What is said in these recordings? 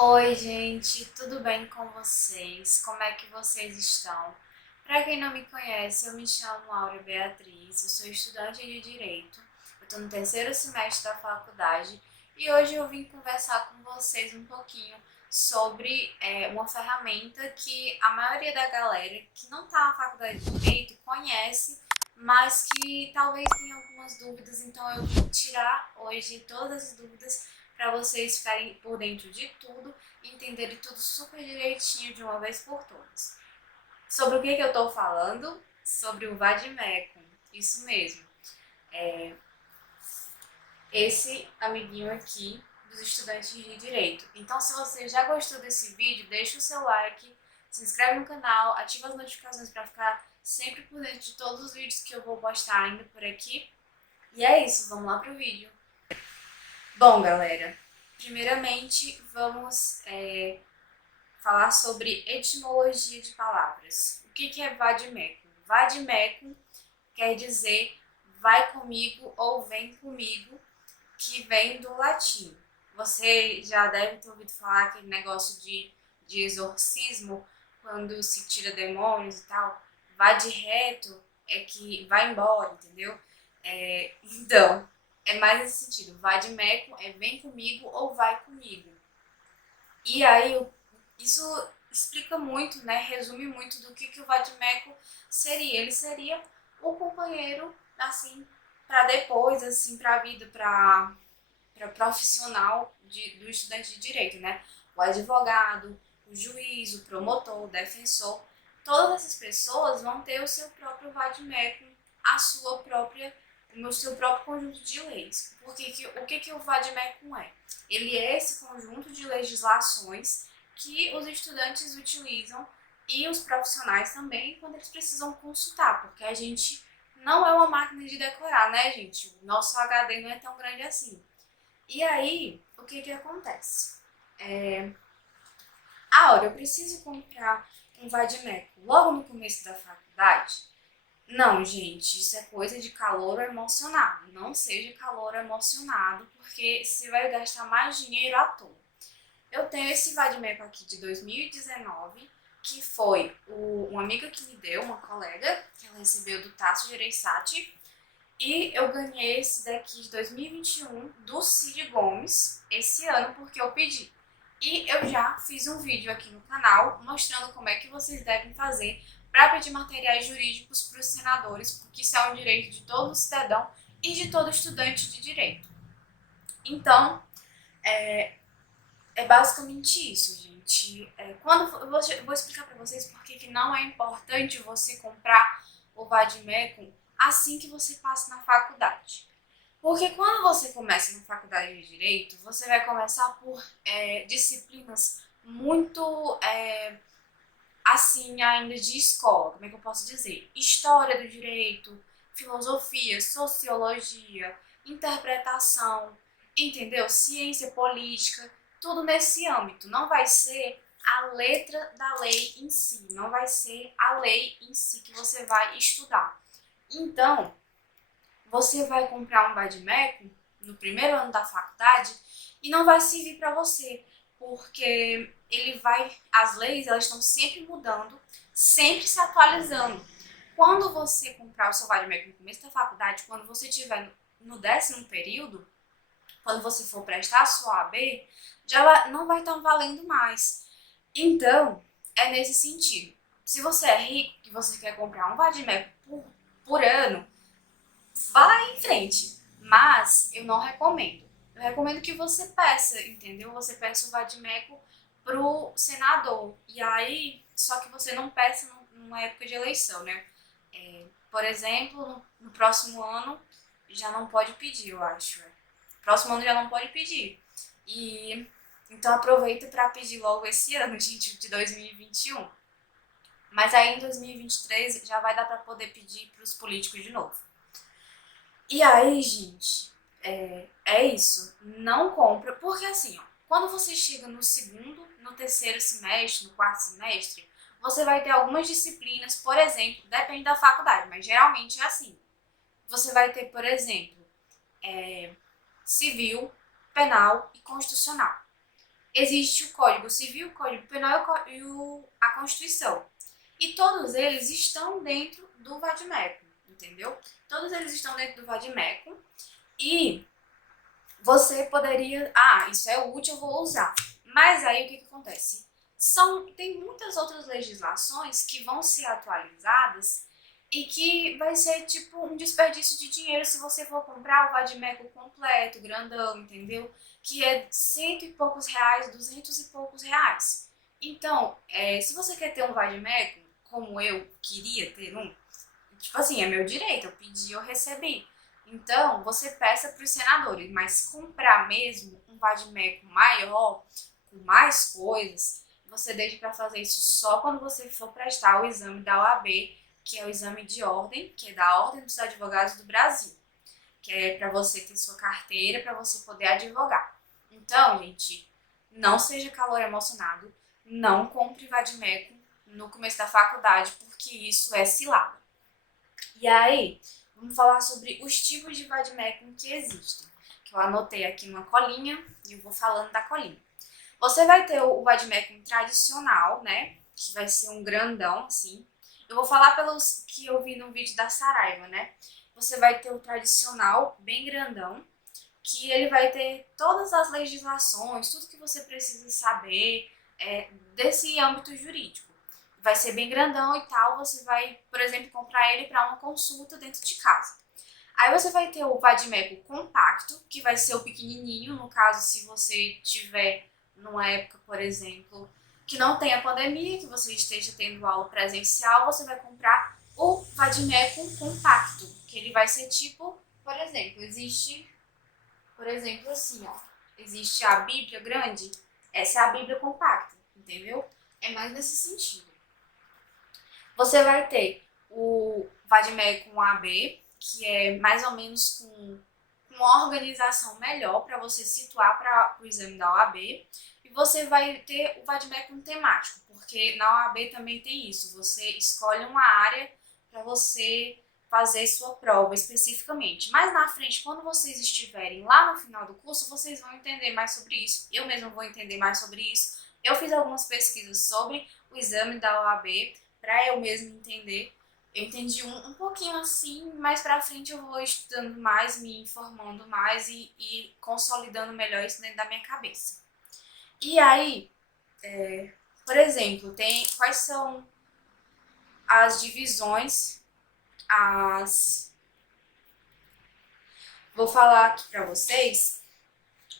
Oi, gente, tudo bem com vocês? Como é que vocês estão? Para quem não me conhece, eu me chamo Áurea Beatriz, eu sou estudante de Direito, eu estou no terceiro semestre da faculdade e hoje eu vim conversar com vocês um pouquinho sobre uma ferramenta que a maioria da galera que não está na faculdade de Direito conhece, mas que talvez tenha algumas dúvidas, então eu vou tirar hoje todas as dúvidas para vocês ficarem por dentro de tudo e entenderem tudo super direitinho de uma vez por todas. Sobre o que eu estou falando? Sobre o Vademecum. Isso mesmo. Esse amiguinho aqui dos estudantes de Direito. Então, se você já gostou desse vídeo, deixa o seu like, se inscreve no canal, ativa as notificações para ficar sempre por dentro de todos os vídeos que eu vou postar ainda por aqui. E é isso, vamos lá pro vídeo. Bom, galera, primeiramente vamos falar sobre etimologia de palavras. O que é vademecum? Vademecum quer dizer vai comigo ou vem comigo, que vem do latim. Você já deve ter ouvido falar aquele negócio de exorcismo, quando se tira demônios e tal. Vai de reto é que vai embora, entendeu? Então, é mais nesse sentido. Vademecum é vem comigo ou vai comigo. E aí, isso explica muito, né? Resume muito do que o Vademecum seria. Ele seria o companheiro, assim, para depois, assim, para a vida, para profissional do estudante de direito, né? O advogado, o juiz, o promotor, o defensor. Todas essas pessoas vão ter o seu próprio Vademecum, a sua própria no seu próprio conjunto de leis. Porque o que o Vademecum é? Ele é esse conjunto de legislações que os estudantes utilizam e os profissionais também quando eles precisam consultar, porque a gente não é uma máquina de decorar, né, gente? O nosso HD não é tão grande assim. E aí, o que acontece? Eu preciso comprar um Vademecum logo no começo da faculdade? Não, gente, isso é coisa de calor emocionado. Não seja calor emocionado, porque você vai gastar mais dinheiro à toa. Eu tenho esse Vademecum aqui de 2019, que foi uma amiga que me deu, uma colega, que ela recebeu do Tasso Gereissati, e eu ganhei esse daqui de 2021 do Cid Gomes esse ano porque eu pedi. E eu já fiz um vídeo aqui no canal mostrando como é que vocês devem fazer para pedir materiais jurídicos para os senadores, porque isso é um direito de todo cidadão e de todo estudante de direito. Então, é basicamente isso, gente. Eu vou explicar para vocês por que não é importante você comprar o Vademecum assim que você passa na faculdade. Porque quando você começa na faculdade de Direito, você vai começar por disciplinas muito, assim, ainda de escola. Como é que eu posso dizer? História do direito, filosofia, sociologia, interpretação, entendeu? Ciência política, tudo nesse âmbito. Não vai ser a letra da lei em si, não vai ser a lei em si que você vai estudar. Então, você vai comprar um Vademecum no primeiro ano da faculdade e não vai servir para você, porque as leis elas estão sempre mudando, sempre se atualizando. Quando você comprar o seu Vademecum no começo da faculdade, quando você estiver no 10º período, quando você for prestar a sua AB, já não vai estar valendo mais. Então, é nesse sentido. Se você é rico e você quer comprar um Vademecum por ano, vá lá em frente. Mas eu não recomendo. Eu recomendo que você peça, entendeu? Você peça o Vademecum pro senador. E aí, só que você não peça numa época de eleição, né? Por exemplo, no próximo ano já não pode pedir, eu acho. Próximo ano já não pode pedir. E então aproveita para pedir logo esse ano, gente, de 2021. Mas aí em 2023 já vai dar para poder pedir para os políticos de novo. E aí, gente, é isso. Não compra, porque assim, ó, quando você chega no segundo, no terceiro semestre, no quarto semestre, você vai ter algumas disciplinas, por exemplo, depende da faculdade, mas geralmente é assim. Você vai ter, por exemplo, civil, penal e constitucional. existe o Código Civil, o Código Penal a Constituição. E todos eles estão dentro do vade-mecum, entendeu? Todos eles estão dentro do vade-mecum e você poderia... Ah, isso é útil, eu vou usar. Mas aí o que acontece? Tem muitas outras legislações que vão ser atualizadas e que vai ser tipo um desperdício de dinheiro se você for comprar o vade-mecum completo, grandão, entendeu? Que é cento e poucos reais, duzentos e poucos reais. Então, se você quer ter um vade-mecum, como eu queria ter um, tipo assim, é meu direito, eu pedi, eu recebi. Então, você peça para os senadores, mas comprar mesmo um vade-mecum maior, com mais coisas, você deixa para fazer isso só quando você for prestar o exame da OAB, que é o exame de ordem, que é da Ordem dos Advogados do Brasil, que é para você ter sua carteira, para você poder advogar. Então, gente, não seja calor emocionado, não compre vade-mecum no começo da faculdade, porque isso é cilada. E aí, vamos falar sobre os tipos de vade-mecum que existem, que eu anotei aqui numa colinha e eu vou falando da colinha. Você vai ter o vade-mecum tradicional, né, que vai ser um grandão, assim. Eu vou falar pelos que eu vi no vídeo da Saraiva, né. Você vai ter o tradicional, bem grandão, que ele vai ter todas as legislações, tudo que você precisa saber desse âmbito jurídico. Vai ser bem grandão e tal, você vai, por exemplo, comprar ele para uma consulta dentro de casa. Aí você vai ter o vade-mecum compacto, que vai ser o pequenininho, no caso, se você tiver numa época, por exemplo, que não tenha pandemia, que você esteja tendo aula presencial, você vai comprar o vade-mecum compacto, que ele vai ser tipo, por exemplo, assim, ó, existe a Bíblia grande, essa é a Bíblia compacta, entendeu? É mais nesse sentido. Você vai ter o vade-mecum AB, que é mais ou menos com uma organização melhor para você situar para o exame da OAB. E você vai ter o vade-mecum temático, porque na OAB também tem isso. Você escolhe uma área para você fazer sua prova especificamente. Mas na frente, quando vocês estiverem lá no final do curso, vocês vão entender mais sobre isso. Eu mesmo vou entender mais sobre isso. Eu fiz algumas pesquisas sobre o exame da OAB para eu mesmo entender. Eu entendi um pouquinho assim, mais pra frente eu vou estudando mais, me informando mais e consolidando melhor isso dentro da minha cabeça. E aí, por exemplo, quais são as divisões, vou falar aqui pra vocês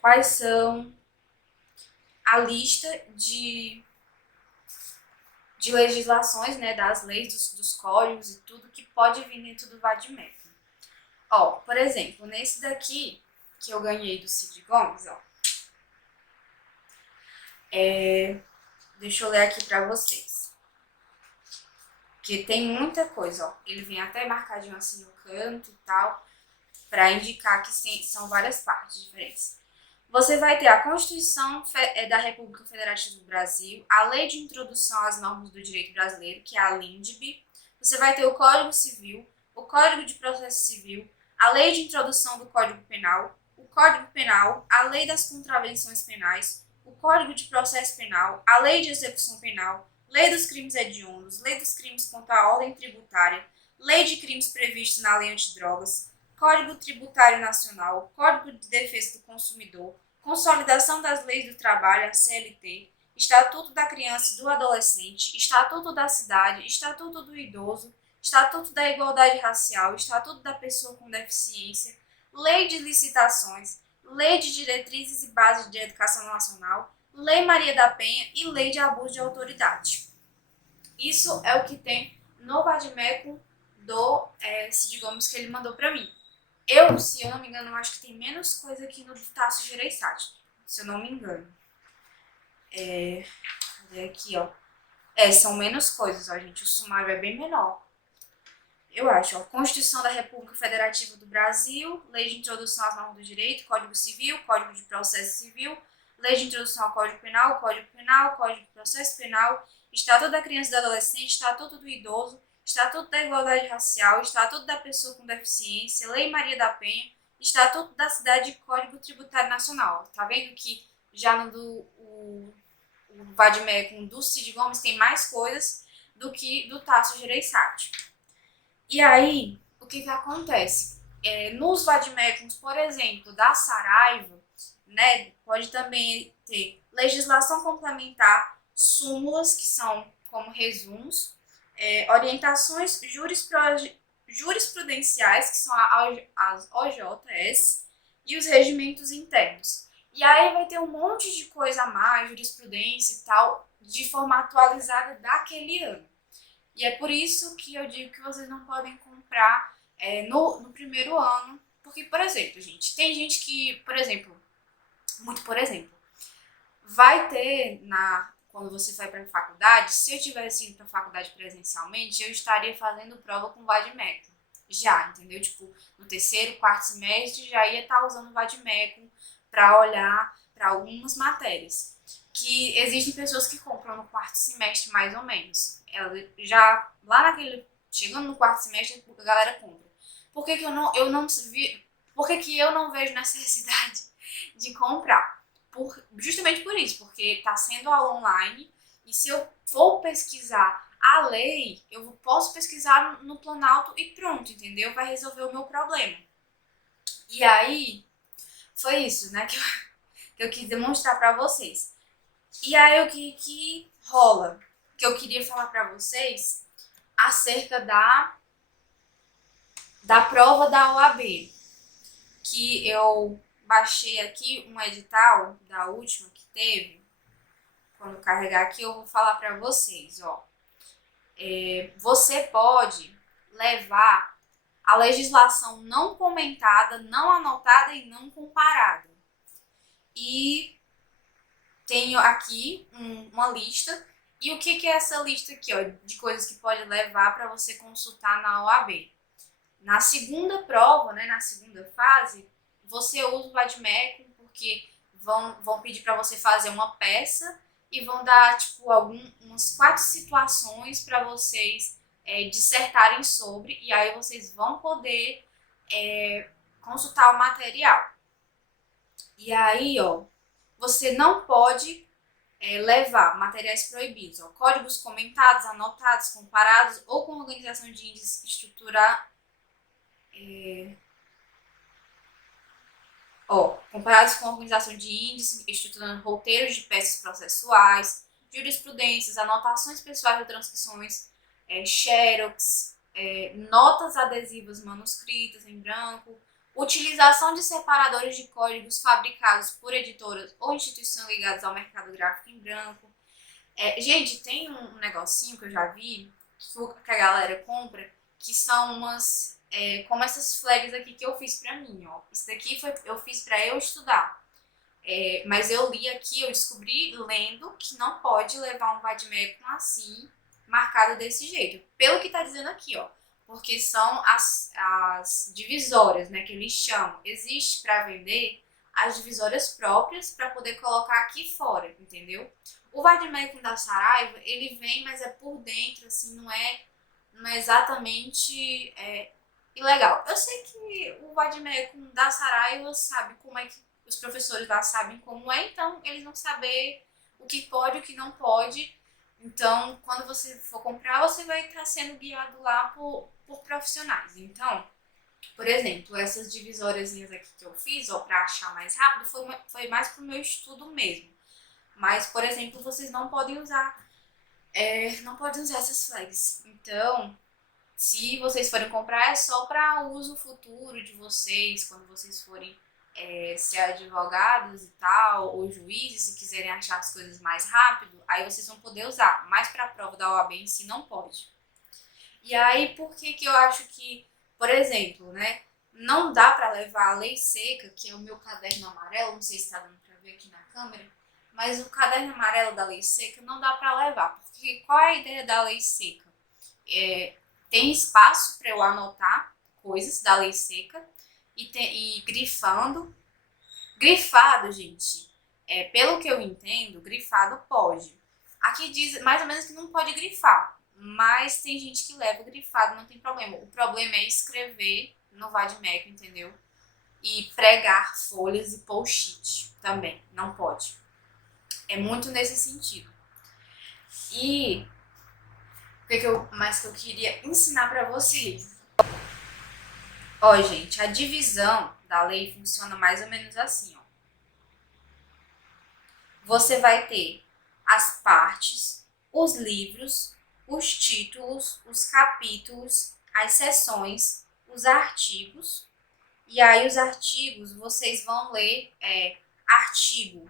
quais são a lista de legislações, né, das leis, dos códigos e tudo que pode vir dentro do vade-mecum. Ó, por exemplo, nesse daqui que eu ganhei do Cid Gomes, ó. Deixa eu ler aqui pra vocês. Porque tem muita coisa, ó. Ele vem até marcadinho assim no canto e tal, pra indicar que são várias partes diferentes. Você vai ter a Constituição da República Federativa do Brasil, a Lei de Introdução às Normas do Direito Brasileiro, que é a LINDB. Você vai ter o Código Civil, o Código de Processo Civil, a Lei de Introdução do Código Penal, o Código Penal, a Lei das Contravenções Penais, o Código de Processo Penal, a Lei de Execução Penal, Lei dos Crimes Hediondos, Lei dos Crimes contra a Ordem Tributária, Lei de Crimes previstos na Lei Antidrogas, Código Tributário Nacional, Código de Defesa do Consumidor, Consolidação das Leis do Trabalho, a CLT, Estatuto da Criança e do Adolescente, Estatuto da Cidade, Estatuto do Idoso, Estatuto da Igualdade Racial, Estatuto da Pessoa com Deficiência, Lei de Licitações, Lei de Diretrizes e Bases de Educação Nacional, Lei Maria da Penha e Lei de Abuso de Autoridade. Isso é o que tem no vade-mecum do Cid Gomes que ele mandou para mim. Se eu não me engano, acho que tem menos coisa aqui no Tasso Gereissati, se eu não me engano. Cadê aqui, ó? São menos coisas, ó, gente. O sumário é bem menor. Eu acho, ó. Constituição da República Federativa do Brasil, Lei de Introdução às Normas do Direito, Código Civil, Código de Processo Civil, Lei de Introdução ao Código Penal, Código Penal, Código de Processo Penal, Estatuto da Criança e do Adolescente, Estatuto do Idoso, Estatuto da Igualdade Racial, Estatuto da Pessoa com Deficiência, Lei Maria da Penha, Estatuto da Cidade e Código Tributário Nacional. Tá vendo que já no o vade-mecum do Cid Gomes tem mais coisas do que do Tasso Gereissati. E aí, o que acontece? Nos vade-mecums, por exemplo, da Saraiva, né, pode também ter legislação complementar, súmulas, que são como resumos, orientações jurisprudenciais, que são as OJS, e os regimentos internos. E aí vai ter um monte de coisa a mais, jurisprudência e tal, de forma atualizada daquele ano. E é por isso que eu digo que vocês não podem comprar no primeiro ano. Porque, por exemplo, gente, tem gente que, por exemplo, vai ter quando você vai para a faculdade, se eu tivesse ido para a faculdade presencialmente, eu estaria fazendo prova com vade-mecum. Já, entendeu? Tipo, no terceiro, quarto semestre, já ia estar usando vade-mecum para olhar para algumas matérias. Que existem pessoas que compram no quarto semestre, mais ou menos. Ela já, chegando no quarto semestre, a galera compra. Por que que eu não vejo necessidade de comprar? Justamente por isso, porque está sendo aula online, e se eu for pesquisar a lei, eu posso pesquisar no Planalto e pronto, entendeu? Vai resolver o meu problema. E aí, foi isso, né, que eu quis demonstrar para vocês. E aí, o que rola? Que eu queria falar para vocês acerca da prova da OAB, que eu baixei aqui um edital da última que teve. Quando carregar aqui, eu vou falar para vocês, ó. Você pode levar a legislação não comentada, não anotada e não comparada. E tenho aqui uma lista. E o que é essa lista aqui, ó, de coisas que pode levar para você consultar na OAB? Na segunda prova, né, na segunda fase, você usa o vade-mecum porque vão pedir para você fazer uma peça e vão dar tipo umas 4 situações para vocês dissertarem sobre, e aí vocês vão poder consultar o material. E aí, ó, você não pode levar materiais proibidos, ó, códigos comentados, anotados, comparados ou com organização de índices comparados com a organização de índices, estruturando roteiros de peças processuais, jurisprudências, anotações pessoais ou transcrições, xerox, notas adesivas manuscritas em branco, utilização de separadores de códigos fabricados por editoras ou instituições ligadas ao mercado gráfico em branco. Gente, tem um negocinho que eu já vi que a galera compra, que são como essas flags aqui que eu fiz pra mim, ó. Isso daqui eu fiz pra eu estudar. Mas eu li aqui, eu descobri lendo que não pode levar um vade-mecum assim, marcado desse jeito. Pelo que tá dizendo aqui, ó. Porque são as divisórias, né, que eles chamam. Existe para vender as divisórias próprias para poder colocar aqui fora, entendeu? O vade-mecum da Saraiva, ele vem, mas é por dentro, assim, não é exatamente ilegal. Eu sei que o vade-mecum da Saraiva sabe como é que os professores lá sabem como é, então eles vão saber o que pode e o que não pode. Então, quando você for comprar, você vai estar sendo guiado lá por profissionais. Então, por exemplo, essas divisóriazinhas aqui que eu fiz, ó, para achar mais rápido, foi mais pro meu estudo mesmo. Mas, por exemplo, vocês não podem usar essas flags. Então, se vocês forem comprar, é só para uso futuro de vocês, quando vocês forem ser advogados e tal, ou juízes, se quiserem achar as coisas mais rápido, aí vocês vão poder usar. Mas para a prova da OAB em si não pode. E aí, por que eu acho que, por exemplo, né, não dá para levar a lei seca, que é o meu caderno amarelo, não sei se está dando para ver aqui na câmera, mas o caderno amarelo da lei seca não dá para levar, porque qual é a ideia da lei seca? Tem espaço para eu anotar coisas da lei seca e grifando. Grifado, gente, pelo que eu entendo, grifado pode. Aqui diz mais ou menos que não pode grifar, mas tem gente que leva grifado, não tem problema. O problema é escrever no vade-mecum, entendeu? E pregar folhas e post-it também, não pode. É muito nesse sentido. E o que eu queria ensinar para vocês? Ó, gente, a divisão da lei funciona mais ou menos assim, ó. Você vai ter as partes, os livros, os títulos, os capítulos, as seções, os artigos. E aí os artigos vocês vão ler artigo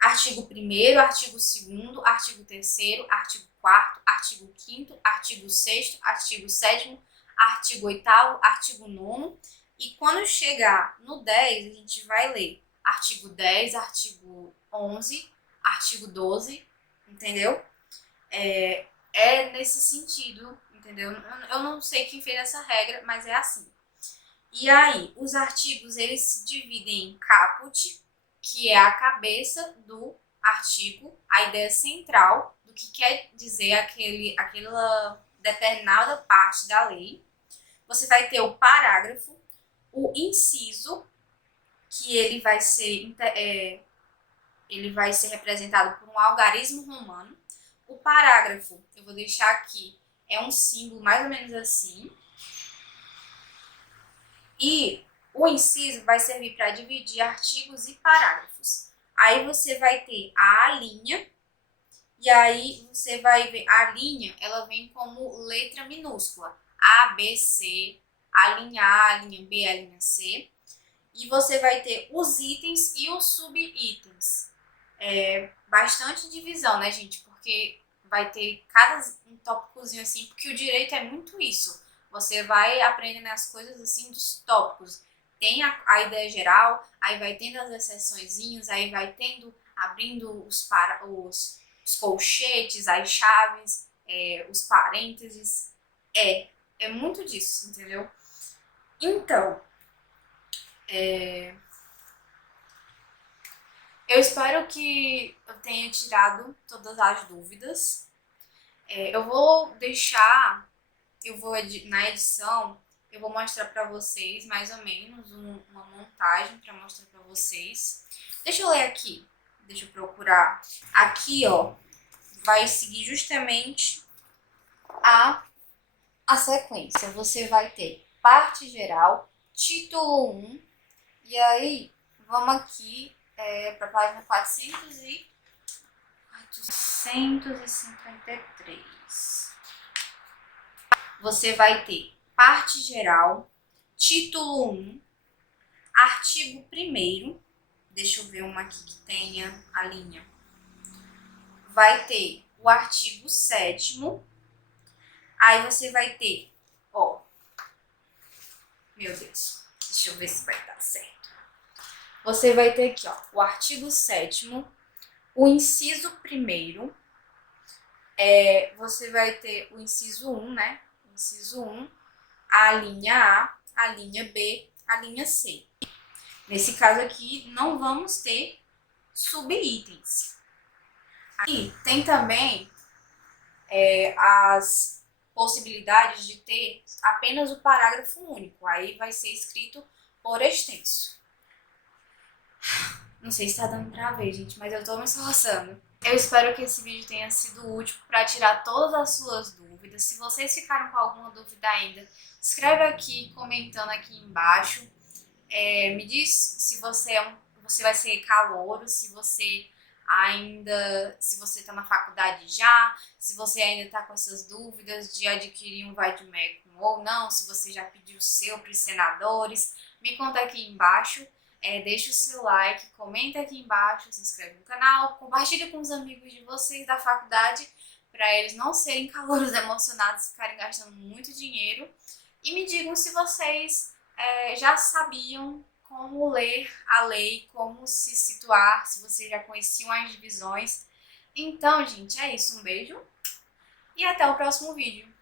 1º, artigo 2º, artigo 3º, artigo 4º, artigo 5º, artigo 6º, artigo 7º, artigo 8º, artigo 9º. E quando chegar no 10, a gente vai ler artigo 10, artigo 11, artigo 12, entendeu? É nesse sentido, entendeu? Eu não sei quem fez essa regra, mas é assim. E aí, os artigos, eles se dividem em caput, que é a cabeça do artigo, a ideia central do que quer dizer aquela determinada parte da lei. Você vai ter o parágrafo, o inciso, que ele vai ser representado por um algarismo romano. O parágrafo, eu vou deixar aqui, é um símbolo mais ou menos assim. E o inciso vai servir para dividir artigos e parágrafos. Aí você vai ter a linha, e aí você vai ver, a linha, ela vem como letra minúscula. A, B, C, a linha A, a linha B, a linha C. E você vai ter os itens e os subitens. Bastante divisão, né, gente? Porque vai ter cada um tópicozinho assim, porque o direito é muito isso. Você vai aprendendo as coisas assim dos tópicos. Tem a ideia geral, aí vai tendo as exceçõezinhas, aí vai tendo, abrindo os colchetes, as chaves, os parênteses. É muito disso, entendeu? Então, eu espero que eu tenha tirado todas as dúvidas. Eu vou deixar, na edição, eu vou mostrar para vocês mais ou menos uma montagem para mostrar para vocês. Deixa eu ler aqui, deixa eu procurar. Aqui, ó, vai seguir justamente a sequência. Você vai ter parte geral, título 1, e aí vamos aqui para a página 453. Você vai ter parte geral, título 1, artigo 1º, deixa eu ver uma aqui que tenha a linha. Vai ter o artigo 7º, aí você vai ter, ó, meu Deus, deixa eu ver se vai dar certo. Você vai ter aqui, ó, o artigo 7º, o inciso 1º, você vai ter o inciso 1, né? Inciso 1, a linha A, a linha B, a linha C. Nesse caso aqui, não vamos ter subitens. Aí tem também as possibilidades de ter apenas o parágrafo único. Aí vai ser escrito por extenso. Não sei se tá dando pra ver, gente, mas eu tô me esforçando. Eu espero que esse vídeo tenha sido útil para tirar todas as suas dúvidas. Se vocês ficaram com alguma dúvida ainda, escreve aqui, comentando aqui embaixo. Me diz se você vai ser calouro, se você está na faculdade já, se você ainda está com essas dúvidas de adquirir um vade-mecum ou não, se você já pediu o seu para os senadores. Me conta aqui embaixo. Deixa o seu like, comenta aqui embaixo, se inscreve no canal, compartilha com os amigos de vocês da faculdade para eles não serem calouros emocionados, ficarem gastando muito dinheiro. E me digam se vocês já sabiam como ler a lei, como se situar, se vocês já conheciam as divisões. Então, gente, é isso. Um beijo e até o próximo vídeo.